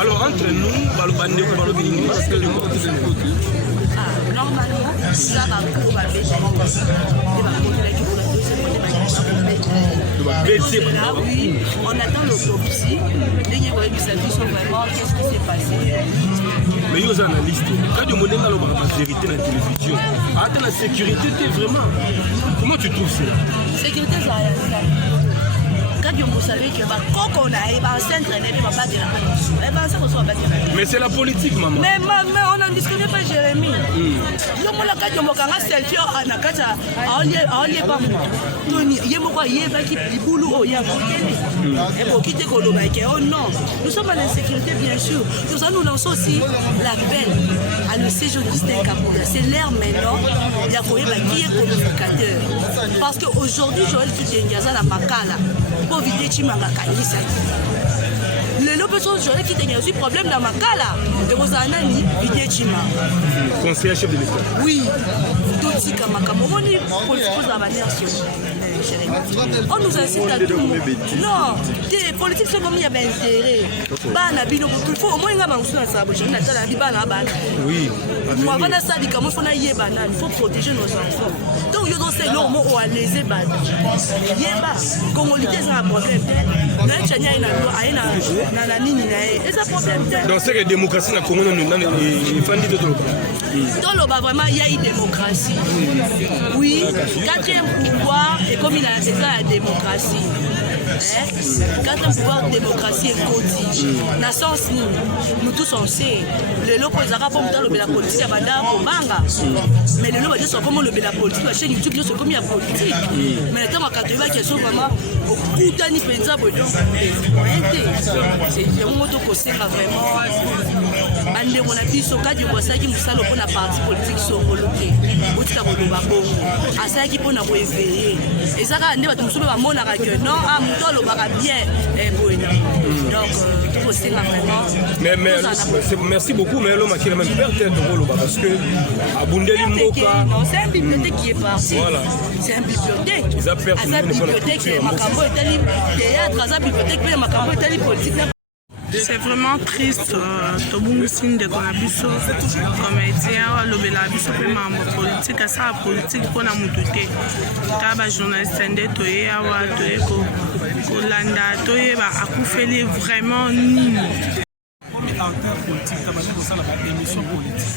Alors, entre nous, normalement, ça va pour la oui, on attend l'autopsie. Vraiment, qu'est-ce qui s'est passé? Mais il y a des analystes. Quand tu me dis la vérité dans la télévision, attends, la sécurité, vraiment. Comment tu trouves ça? Sécurité, ça vous savez que mais c'est la politique, maman. Mais on n'en discute pas, Jérémy. Nous sommes en insécurité, bien sûr. Nous lançons aussi l'appel à le séjour distinct. C'est l'ère maintenant. Il y a qui est communicateur. Parce qu'aujourd'hui, Joël Kidengaza la Makala. Pour vider Chimanga Kanisa. Le l'opposition Joël Kidengaza aussi problème dans Makala. Et vous en avez vider Chimanga. Conseiller chef de l'État. Oui. Tout ce que Makamo. On est politique à la nation. On nous incite à tout. Non, les politiques sont comme il y avait intérêt. Il faut au moins un oui. Il faut protéger nos enfants. Donc, il y a des gens qui ont lésé. Donc, c'est que la démocratie, il y a une démocratie. Oui, quatrième pouvoir, et comme il a c'est ça la démocratie. Quatrième pouvoir de démocratie est côté. Dans sens nous tous on sait. Le lot pour les arabes, on le la politique à Banda pour Banga. Mais le lot c'est comment le la politique, la chaîne YouTube c'est comme il y a politique. Mais le temps à 80 qui sont vraiment au coup d'année pensable donc c'est un moto que c'est vraiment ande mon avis sur cas du bossa qui nous sale pour la partie politique sur volonté. Au tika ko ba bon. Asa qui pour na ko éveiller. Et ça ande ba tumsulu ba mona ka que non ah muto lo ba bien bon. Donc tout c'est vraiment mais merci beaucoup mais l'homme qui a même perdre de rôle parce que à Bundeli Mboka c'est un bibliothèque qui est parti. Voilà. C'est un bibliothèque. Ils a perdu une bibliothèque Makambo Itali théâtre za bibliothèque mais Makambo Itali politique. C'est vraiment triste. Tobungu signe de Konabiso, comédien, l'obélabiso, membre politique, à ça, politique pour la moutouté. Taba journaliste, toye, awa, toye, kolanda, toye, a couffelé vraiment nini. Acteur politique, taba ça la émission politique.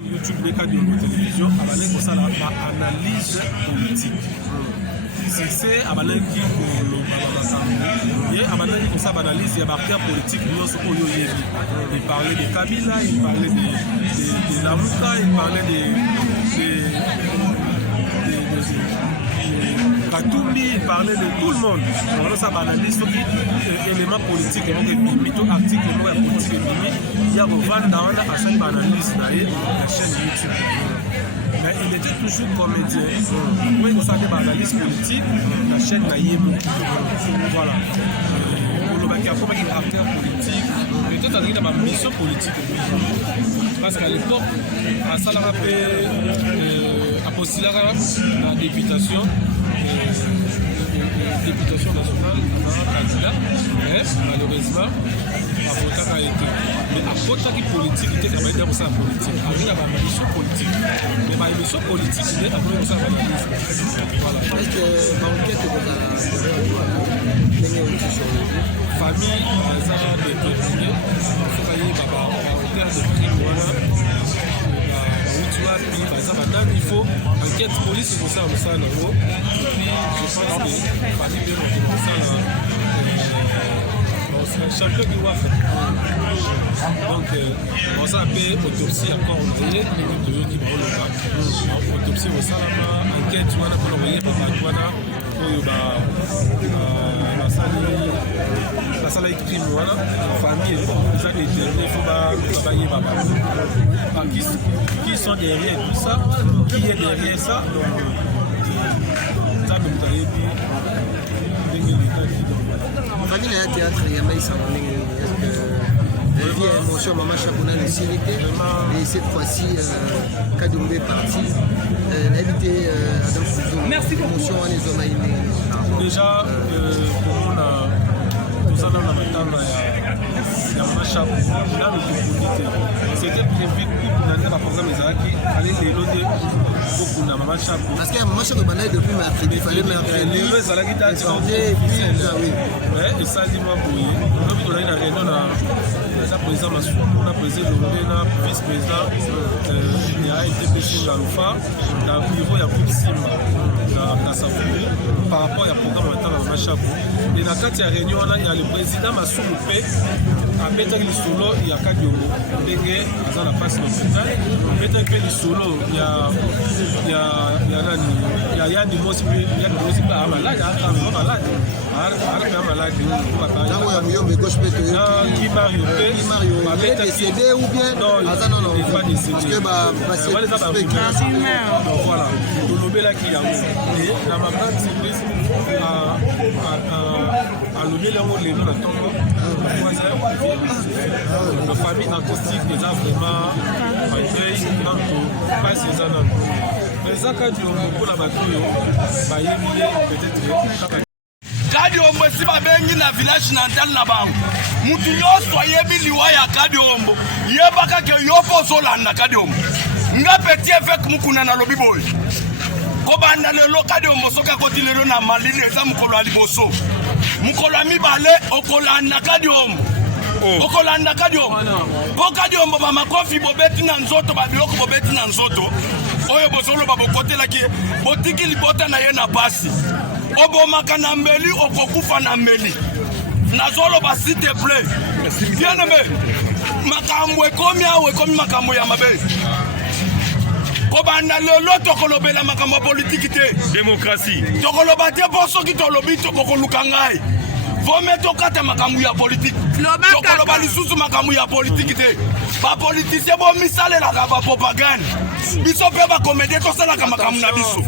YouTube, les cas de télévision, abalé pour ça la analyse politique. C'est abalé qui il analyse les acteurs politiques. Il parlait de Kabila, il parlait de Lamuka, il parlait de Katumbi, il parlait de tout le monde. On ça analyse sur éléments politiques, plutôt articles politiques. Il y a Vanda à chaque analyse dans la chaîne YouTube. Mais il était toujours comédien. Quand il s'agit d'analyse politique, la chaîne Naïm. Voilà. Il y a un acteur politique. Peut-être qu'il y a une mission politique. Parce qu'à l'époque, à Salarapé, à Postilara, la députation nationale, mais malheureusement, à Botaka a été. Mais à Botaka politique, il était capable de faire politique. Après, il y a une mission politique. Mais ma mission politique, il est capable de faire politique. Voilà. Est-ce que l'enquête est famille, ça a déterminé. Il faut qu'il y ait un terme de crime. Il faut enquête police pour ça en ça en gros. Et puis je pense que parmi les gens c'est un champion du WAF. Donc on s'est appelé autopsie encore on dit autopsie au salama enquête pour envoyer pour la salle de crime voilà famille ça il faut qui sont derrière tout ça qui est derrière ça donc ça nous a dit famille ya théâtre ya maïsa vie émotion maman Chakuna le Silité et cette fois-ci Kadoumbe est parti invité Adam Fouzou merci beaucoup émotion les hommes déjà pour moi na matanga ya Machapo là nous c'était prévu pour dans le programme ezalaki avec les lots beaucoup na Machapo parce que Machapo banai depuis mercredi il fallait mercredi le ezalaki ta sortir oui ouais et ça dit moi boye donc on a une réunion na président Masuku na président Lombe na vice président ya ITPC Ngalufa na bureau ya Simba na Safuri par rapport au programme de Machapo. Et dans cette réunion, il y a le président Massoumou P. À mettre le solo, il y a Kadiongo. Il y a la passe l'hôpital. Mettre le solo, il y a des mots qui sont malades. Qui Mario est décédé ou bien non, il n'est pas décédé. Parce que voilà, le là qui a dans ma grande surprise à lever les mots les noms de tombe la famille artistique déjà vraiment pas ces années mais ça quand tu pour la bateau peut-être Kadiombo si babengi na village natal na bango mutu nyonso ayebi liwa ya Kadiombo yebaka ke yoko zolanda Kadiombo nga petit avec mukuna na lobi boy ko banda lelo Kadiombo soka koti lelo na malili eza mukolo aliboso mukolo mibale okolanda Kadiombo okolanda Kadiombo po Kadiombo ba makofi bobeti na nzoto ba biloko bobeti na nzoto oyo bozolo ba bokotela ki botiki libota na ye na pasi obomaka na mbeli okokufa na mbeli nazolo ba s'il te plaît bien aimé makambo ekomi awe ekomi makambo ya mabe kobanda lelo tokolobela makambo politique te démocratie tokoloba te poso ki tolobi tokoluka ngai vome tokata makambo ya politique tokoloba lisusu makambo ya politique te ba politicien bo misalelaka ba propagande biso pe ba comédie tosalaka makambo na biso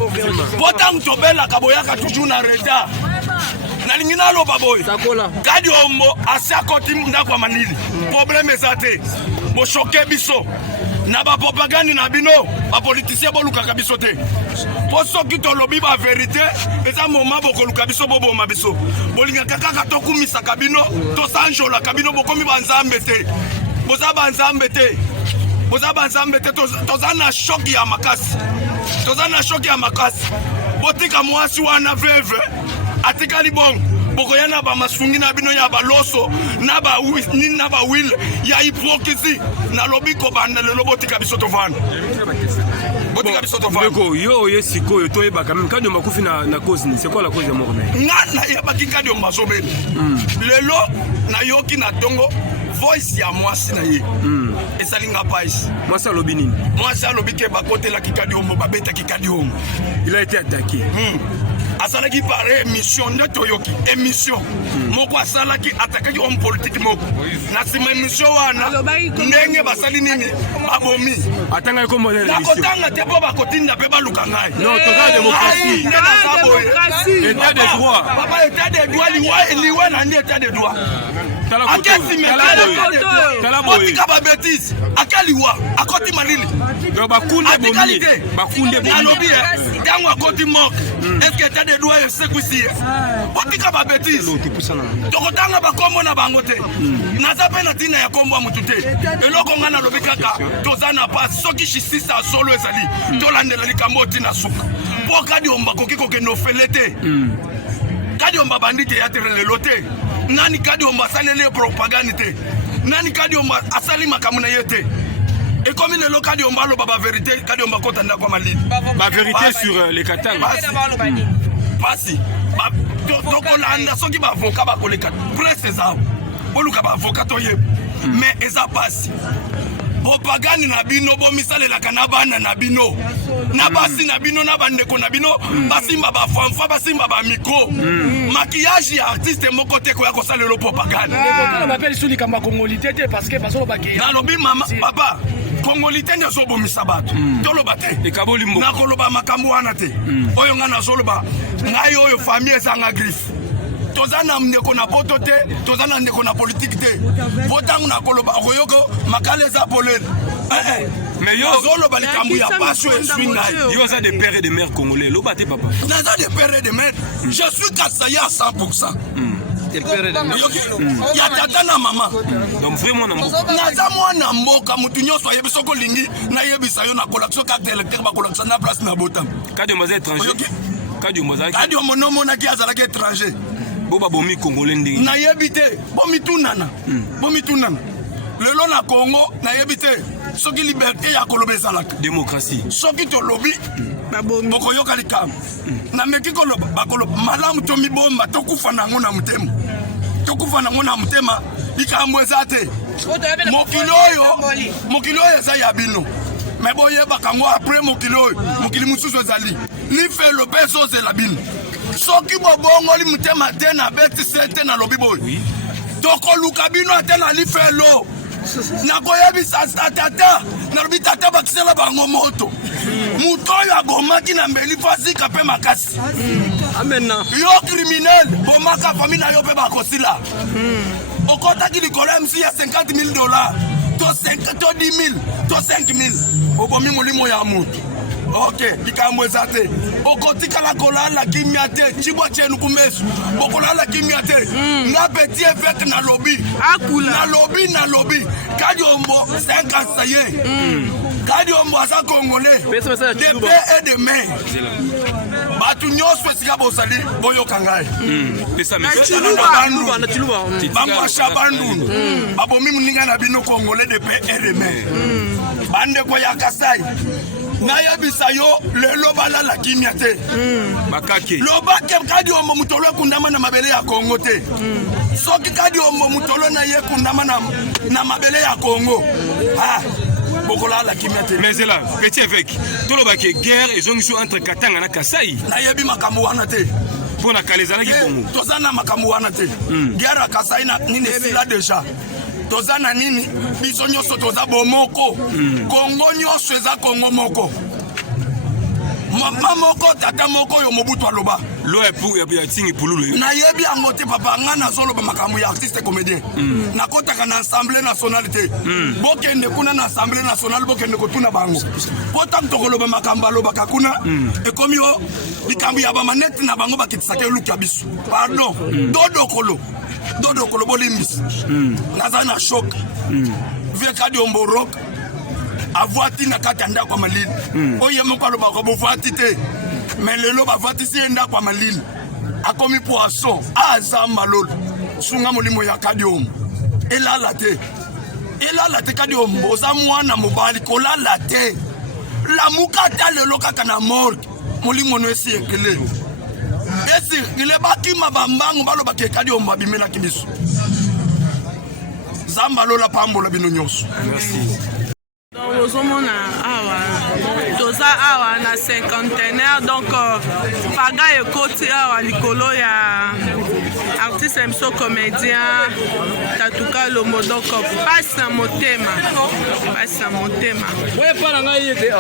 potang tobelaka boyaka toujours na retard nalingi naloba boy Kadiombo asi akoti ndako ya manili problème eza te bochoke biso na ba propagande na bino ba politicien bolukaka biso te po soki tolobi ba vérité eza moment bokoluka biso boboma biso bolingaka kaka tokumisaka bino tosanjolaka bino bokomi banzambe te boza banzambe te toza na shoki ya makasi botika mwasi wana veve atikali bongo bokoya na bamasungi na bino ya baloso na ba will ya hypocrisie na lobi ko banda lelo botika biso tovana yo yesiko to yeba quand même Kadiombo kufi na cause ni c'est quoi la cause de mort ngana ya baki Kadiombo azobeli lelo na yoki na tongo voice ya mwasi na ye esalinga paisi mwasi alobi nini mwasi alobi ke bakotela Kadiombo babeta Kadiombo il a été attaqué asalaki par émission nde toyoki émission moko asalaki attaquaki homme politique moko na sima émission wana ndenge basali nini abomi atanga ko modèle nakotanga te po bakotinda pe baluka ngai non toza démocratie état de droit papa état de droit liwa na ndi état de droit otika babétise akaliwa akoti malili bakunde alobi ntango akoti moke est-ce que état de droit esekwisi ye otika babétise tokotanga bakombo na bango te naza mpe na ntina ya kombo ya mutu te eloko ngai nalobi kaka toza na pasi soki justice ya solo ezali tolandela likambo otina suka mpo Kadiombo akoki kokende ofele te Kadiombo bandi teatre lelo te nani Kadiombo asaleli propagande te nani Kadiombo asali makambo na ye te ekomi lelo Kadiombo aloba ba vérité Kadiombo akota ndako ya malili ba vérité sur les Katanga pasi tokolanda soki bavoka bakoleka presse ezao boluka bavoka toyeba mais eza pasi propagande na bino bomisalelaka na bana na bino na basi na bino na bandeko na bino basimba bafamfa basimba bamikro maquillage ya artiste moko te koya kosalela propagande nalobi mama papa kongolite nde azobomisa bato toloba te nakoloba makambo wana te oyo ngai nazoloba ngai oyo famille ezanga griffe toza na ndeko na poto te toza na ndeko na politique te po ntango nakoloba okoyoko makala eza polele mais yo ozoloba likambo ya pasio eswi ngai yo aza de père et de mère congolais loba te papa naza de père et de mère je suis Kassaya à 100%. ya tata na mama. Donc vraiment naza mwana mboka mutu nyonso ayebi soko lingi na yebisa yo na collection carte électrique ba collection na place na botam. Kadio Mbaza étranger. Kadio monomo na ki azalaki étranger. Boba bomi congolais ndingi. Na yebite bomi tunana. Bomi tunana. Lelo na Congo na yebite soki liberté ya koloba salaka. Démocratie. Soki to lobby boko yoka likam. Na meki koloba bakoloba malamu to mibomba to kufa nango na mutema. To kufa nango na mutema likambo ezate. Mokilo oyo eza ya bino. Mais boyeba kango après mokili mususu ezali. Ni fait le beso de la bino. Soki bobongo li mutema te na beti sete na lobi boy. Toko luka bino ate na li fait lo. Na koyebisa tata na lobi tata bakisela bango moto. Muto oyo agomaki na mbeli fasika pe makasi. Amen. Yo criminel bomaka famille na yo pe bakosila. Okota ki likolo MC ya $50,000 to 10 000 to 5,000 obomi molimo ya mutu. Ok, likambo ezate okotikala kolala kimia te chibwa chenu kumesu okolala kimia te na petit évêque na lobby akula na lobby Kadiombo 50 saye Kadiombo asa congolais de paix et de main batu nyoswe sika bosali boyo kangai pesa bamba shabandu babomi muninga na bino congolais de paix et de main bande ko ya Kasai na yebisa yo lelo balala kimia te bakake lobake Kadiombo mutolo kundama na mabele ya Congo te soki Kadiombo mutolo na ye kundama na mabele ya Congo bokola la kimia te mais là petit évêque tout le baké guerre et jonction entre Katanga na Kasai na yebi makambo wana te pona kalezana ki Congo tozana makambo wana te guerre ya Kasai na nini sila déjà tozana nini biso nyonso toza bomoko Congo nyonso eza Congo moko mama moko tata moko yo mobutu aloba lo e pour ya tingi pululu na yebi yango te papa ngana zoloba makambo ya artiste comédien na kotaka na assemblée nationale te bokende kuna na assemblée nationale bokende kotuna bango pota mtokoloba makambo aloba kuna ekomi o likambo ya bamaneti na bango bakitisaka eluki ya biso pardon dodo kolo bolimbisi naza na choc vie Kadiombo rock avoiti na kati ya ndako ya malili oyo moko aloba ko bovati te mais lelo bavati si ndako ya malili akomi poisson aza malolo sunga molimo ya Kadiombo elala te Kadiombo oza mwana mobali kolala te lamuka ta lelo kaka na morgue molimo no esi ekele esi ile bakima bambangu baloba ke Kadiombo abimela kibiso zamba lola pambola bino nyonso. Merci. Ozomona awa toza awa na cinquantenaire donc paga ekoti awa likolo ya artiste mso comédien Tatuka Lomo donc passe na motema ouais pas na ngai yete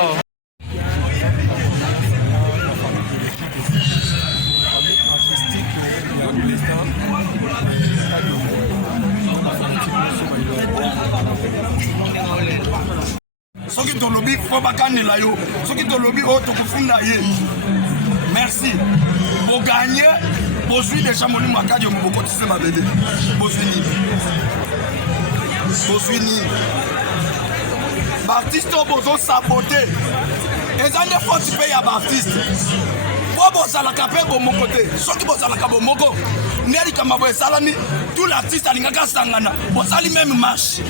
soki tolobi fo bakanela yo soki tolobi o tokufunda ye merci boganye bozwi déjà molimo ya Kadiombo bokotise mabele bozwi nini baartiste oyo bozosabote eza nde foti mpe ya baartiste po bozalaka mpe bomoko te soki bozalaka bomoko nde likambo bo esalami tout l'artiste alingaka sangana bozali même marche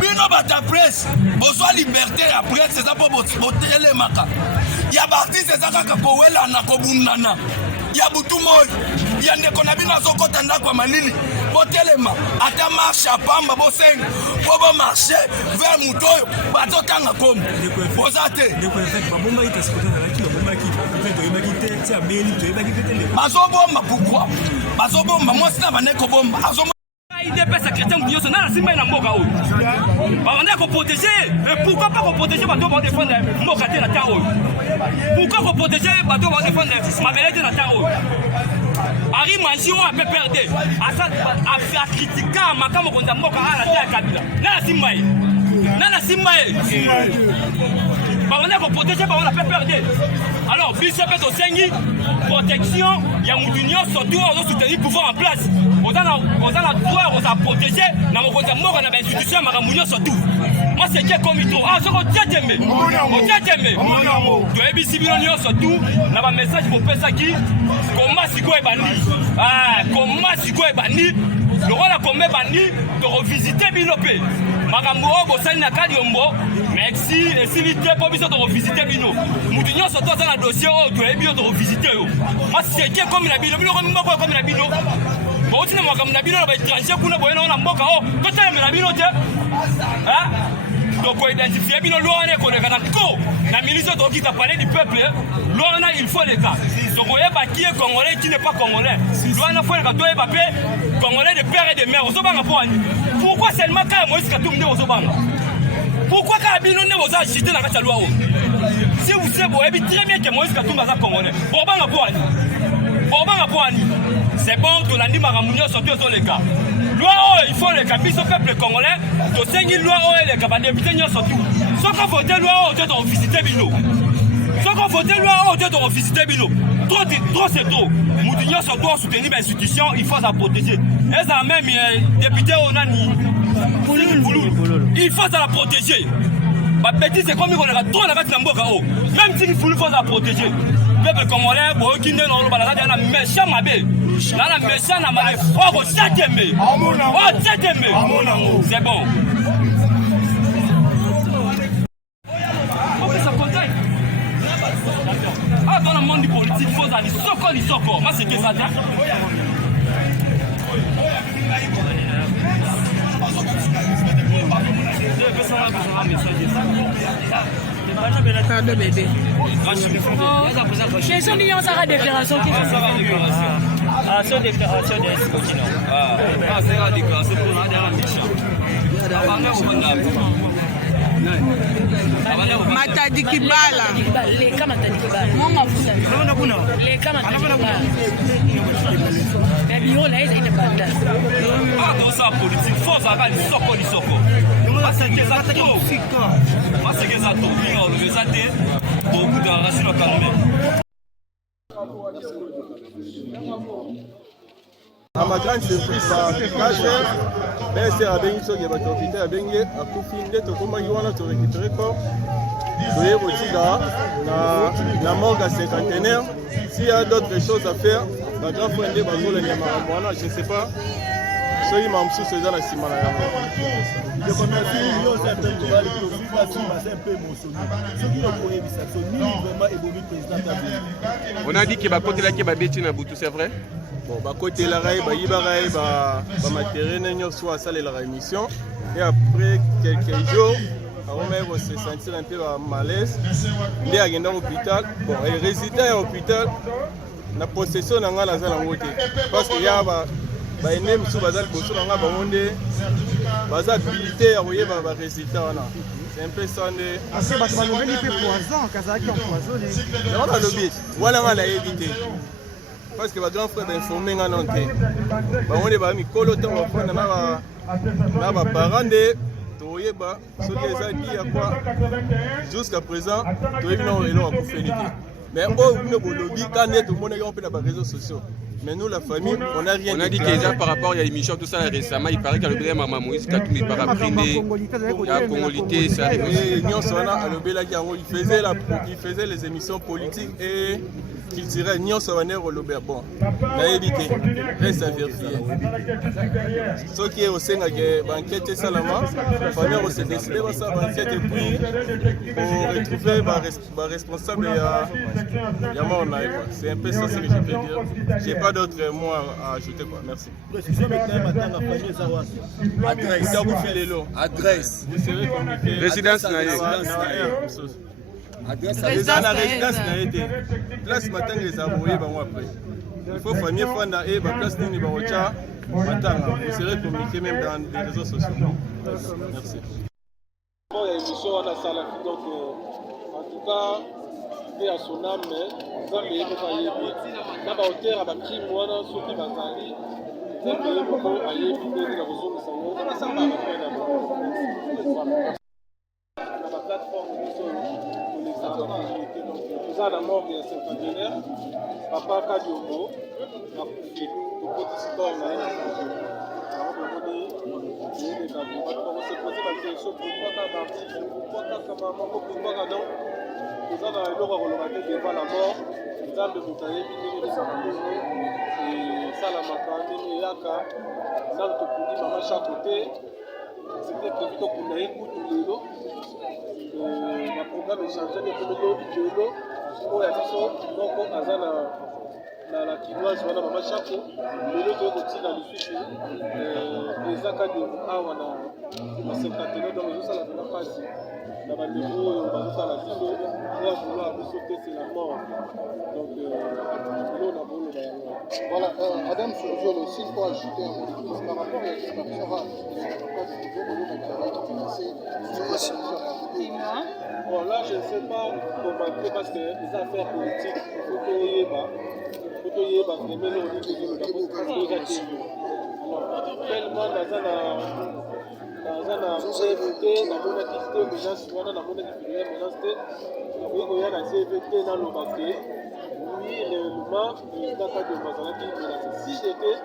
bino bata presse bozwa liberté ya presse eza mpo botelemaka ya baartiste eza kaka kowelana kobundana ya butu moi ya ndeko na bino azokota ndako ya malili botelema ata marshe ya pamba bosenga po bomarshe vers mutu oyo bazotanga kombo boza te bazobomba pourkui bazobomba mwasi na bandeko bomba IDPS chrétien nyonso na simba na mboka oyo banda ko protéger et pourquoi pas ko protéger bato ba défendre mboka te na ta oyo pourquoi ko protéger bato ba défendre mabele te na ta oyo ari manjio a pe perdre asa a critiquer makamo konza mboka ala ta kabila na simba banda ko protéger ba on a pe perdre alors alors biso pe tosengi protection ya mutu nyonso tu soutenir pouvoir en place oza na droit oza protéger na mokonzi ya mboka na bainstitution ya makambo nyonso tu moi c'est que comme itro soko otiatembe toyebisi bino nyonso tu na bamessage bopesaki koma sikoyo ebandi lokola koma ebandi tokovisite bino mpe makambo oyo bosali na Kaliombo merci esili te mpo biso tokovisite bino mutu nyonso to aza na dossier oyo toyebi yo tokovisite yo moi c'est que comme na bino moko comme na bino bouti na makambo na bino na baétranger kuna boyena na mboka o totelemela bino te tokoidentifie bino loi wana ekoleka na ko na milice oyo tokokita palais du peuple loi wana il faut leka tokoyeba qui est congolais qui n'est pas congolais loi wana faut leka toyeba mpe congolais de père et de mère ozobanga mpo wani pourquoi seulement kaka Moïse Katumbi nde ozobanga pourquoi kaka bino nde boza agité na kati ya loi oyo si vous savez boyebi très bien que Moïse Katumbi aza congolais bobanga mpo wani c'est bon tolandi makambo nyonso to ezoleka loi oyo il faut leka biso peuple congolais tosengi loi oyo eleka badepute nyonso tu soko vote loi oyo te tokovisite bino trop c'est trop mutu nyonso to soutenir bainstitution il faut sa protéger ezala même député oyo nani Pululu il faut la protéger babétise ekomi koleka trop na kati na mboka oyo même tiki Pululu faut la protéger peuple congolais boyoki nde naoloba na kati ya na méchant mabe na méchant na mabe oko tiatembe c'est bon dans le monde politique il faut aller soko moi c'est que ça question de la déclaration qui c'est la déclaration Matadi Kibala. Leka Matadi Kibala. Mama Fusa. Leka Matadi Kibala. Mais bio là il est pas là. Ah dans ça politique force à aller soko. Parce que ça trop. Parce que ça trop. Bien le resate beaucoup de relation au calme. À ma grande surprise, BSR a béni sur les autorités, a béni à Koufine, de Komaïwana, de récupérer corps. De Yébotiga, la morgue à cinquantenaire. S'il y a d'autres choses à faire, la grande fois de Bazo, le Yamaramwana, je ne sais pas. Soyez Mamsou, c'est dans la Simana. On a dit qu'il va côté là qui va bêter na Boutou, c'est vrai? Bon, bah côté la raille, bah Ibaray, bah matériel, soit ça la émission. Et après quelques jours, on se sentir un peu malaise. Il est à l'hôpital. Bon, et résident à l'hôpital, la possession n'a pas la côté. Parce qu'il y a un énorme sous bazar pour tout le monde. Bazar habilité à voyer bah résultat. C'est un peu ça. Assez parce qu'on a fait poison, Kazaki empoisonné. On a le but. Voilà, on l'a évité. Parce que ma grand frère est informé en entier. On est mis colo temps on prend na parents de toyeba so les dit à quoi jusqu'à présent toyebi na elo a kufeli. Mais on ne bolobi quand net tout le monde on peut dans les réseaux sociaux. Mais nous la famille on n'a rien. On a dit déjà par rapport à l'émission tout ça récemment il paraît que le blé maman Moïse Katumbi par après la congolité ça arrive. Nyon sona à l'obéla qui il faisait les émissions politiques et qu'il tirait Nyon Savaner au Lobé. Bon, la évité, reste à vérifier. Ce qui est au Sénat, banquette Salama, la famille s'est décidé à ça, banquette et puis pour retrouver le responsable et à mon avis. C'est un peu ça ce que je peux dire. Je n'ai pas d'autres mots à ajouter. Merci. Adresse. Résidence résidence n'a été. Place matin les avoués après. Il faut famille fanda et place nini baocha matanga. Vous serez communiqué même dans les réseaux sociaux. Merci. Bon, l'émission on a ça donc en tout cas et à son âme Nzambe yeko ayebi na ba hauteur à ba crime wana soki bazali Nzambe yeko ayebi nde na kozongisa yo na samba ba kwenda na ba plateforme de toza na morgue ya cinquantenaire papa Kadiongo akufi tokotisi tore na ye na yango tomoni eyeleka bato bakosepose bakeso pourquoi kaka pourquoi kaka mamoko pourquoi kaka non toza na eloko ya koloba te devant la mort nzambe moto ayebi ndenge lisaka bongo esalamaka ndenge eyaka nzambe tokundi mama chaque te c'était prévu tokunda ye kutu lelo na programme échangeni ekomeli lelo oyo ya biso moko aza na kinoise wana mama chako lelo toye kotina lisusu eza kadi awa na cinquantenaire donc ezosala mpena mpasi na bandeko oyo bazosala biso oya vouloir biso te c'est la mort donc lelo na boloba yango. Voilà, Adam Souzolo, s'il faut ajouter un mot de plus par rapport à la disparition de bon, là, je ne sais pas commenter parce que les affaires politiques, il faut que vraiment le niveau de la politique. Tellement dans un CVT, dans mon activité, menace, dans mon activité, menace, dans le baquet. Oui, réellement, il y a des cas de Mazalaki menacé. Si j'étais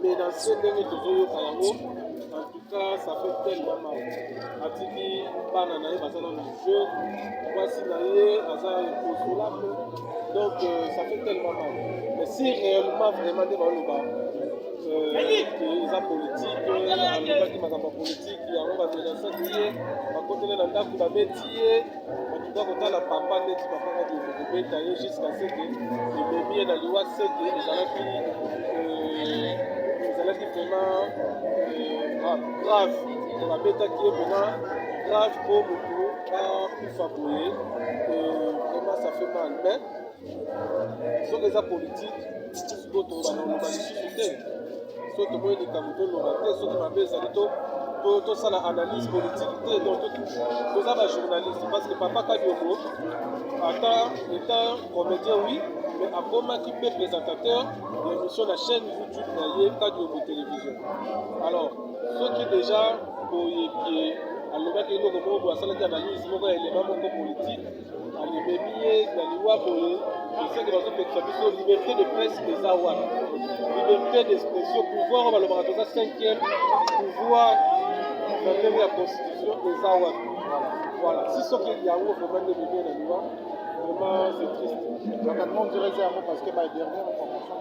menacé de Tozoyo Kayamo, en tout cas, ça fait tellement mal. Atiki, Bananae, Bazana, le jeu, voici Naye, Aza et Kosolable. Donc, ça fait tellement mal. Mais si réellement, vraiment, des balles, les politique, les politique, il y a un menace qui est, à côté de la dame, qui va mettre. Donc, on a la papa net papa de tailler jusqu'à ce que les mémiers dans l'Iwa c'est que les alaki vraiment grave pour la bêta qui est vraiment grave pour beaucoup plus favoué vraiment ça fait mal mais sur les politique d'autres on va discuter sur tout le monde est comme tout le monde sur ma baisse à l'éto tout ça l'analyse politique donc tout ça va journaliste parce que papa Kadiongo étant comédien oui mais à comment qui peut présentateur de l'émission de la chaîne YouTube Naye Kadiongo télévision alors ceux qui déjà qui alobaki eloko moko asalaki analyse moko ya élément moko politique alememie na liwa boye esenge bazopekisa biso liberté de presse eza wana liberté d'expression pouvoir oyo balobaka toza 5e pouvoir na ndenge ya constitution eza wana voilà si soki yango vraiment nde bebe na liwa vraiment c'est triste. Donc, on dirait ça parce que ma dernière information